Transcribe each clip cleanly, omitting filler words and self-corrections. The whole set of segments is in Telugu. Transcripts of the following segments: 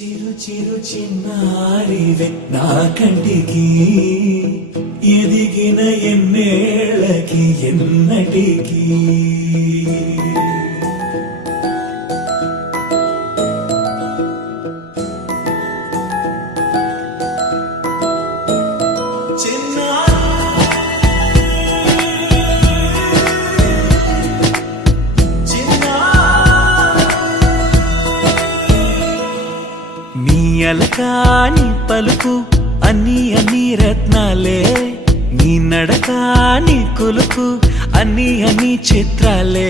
చిరు చిరు చిన్నారివే నా కంటికి ఎదిగిన ఎన్నేళ్ళకి ఎన్నటికి అలకాని పలుకు అన్ని రత్నాలే నీ నడకాని కొలుకు అన్ని చిత్రాలే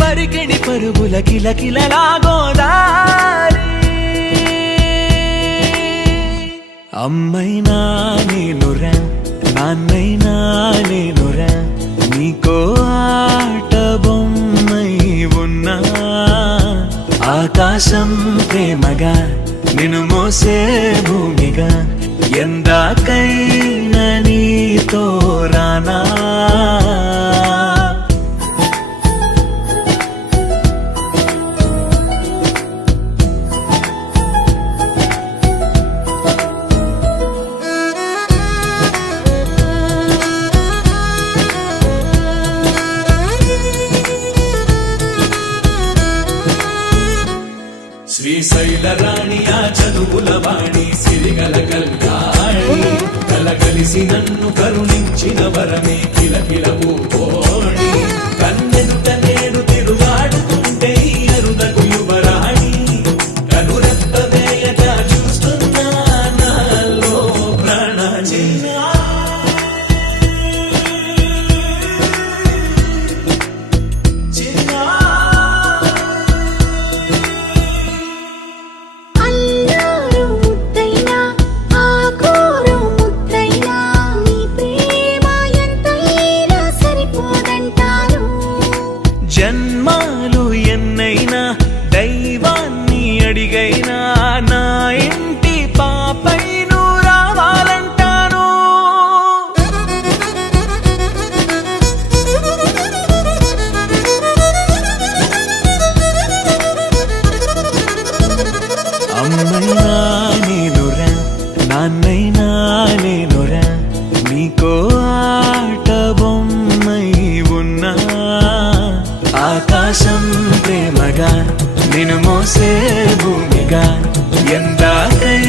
పరికిణి పరుగుల కిలకిలలాగోదారి అమ్మైనా నేనురా నాన్నైనా నేనురా నీకో ఆట బొమ్మై ఉన్నా ఆకాశం ప్రేమగా నిన్ను మోసే భూమిగా ఎందాకైనా నీతో రానా శ్రీశైల రాణి ఆ చదువుల వాణి సిరిగల కల్యాణి కలగలిసి నన్ను కరుణించిన వరమే కిలకిల పూకోణి కన్నెదుట నేడు తిరుగాడుతుంటే అరుదకు యువరాణి కనురెప్ప వేయగా చూస్తున్నా నాలో ప్రాణ జన్మాలు ఎన్నైనా దైవాన్ని అడిగైనా నా ఇంటి పాపై నువ్వు రావాలంటాను అమ్మైనా నేనురా నాన్నైనా నేనురా నీకో ఆట బొమ్మై ఉన్నా ఆకాశం ప్రేమగా నిన్ను మోసే భూమిగా ఎందాకై